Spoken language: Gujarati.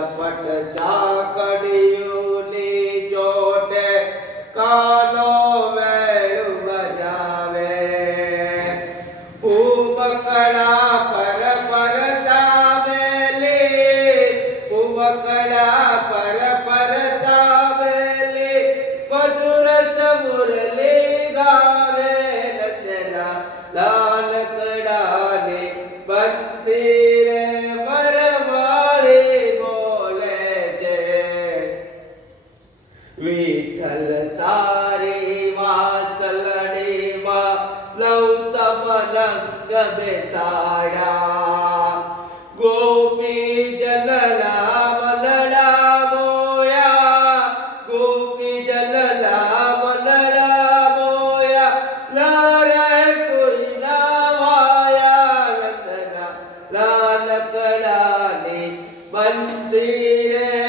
ચપટ ચાકડીઓની ચોટે કાનો વેણુ બજાવે ઉમકડા પર તાવેલી ઉમકડા પર તાવેલી મધુરસ મુરલી ગાવે નંદના લાલ કડાને બંસી રે વરમાળી બોલે છે વિઠ્ઠલ તારી વાસલડીમાં લૌતમ લંગ બેસાડ્યા ગોપી જનલા મલડા મોયા ગોપી જનલા મલડા મોયા લારે કોઈ લાવાયા નંદના લાલકડાની બંસી રે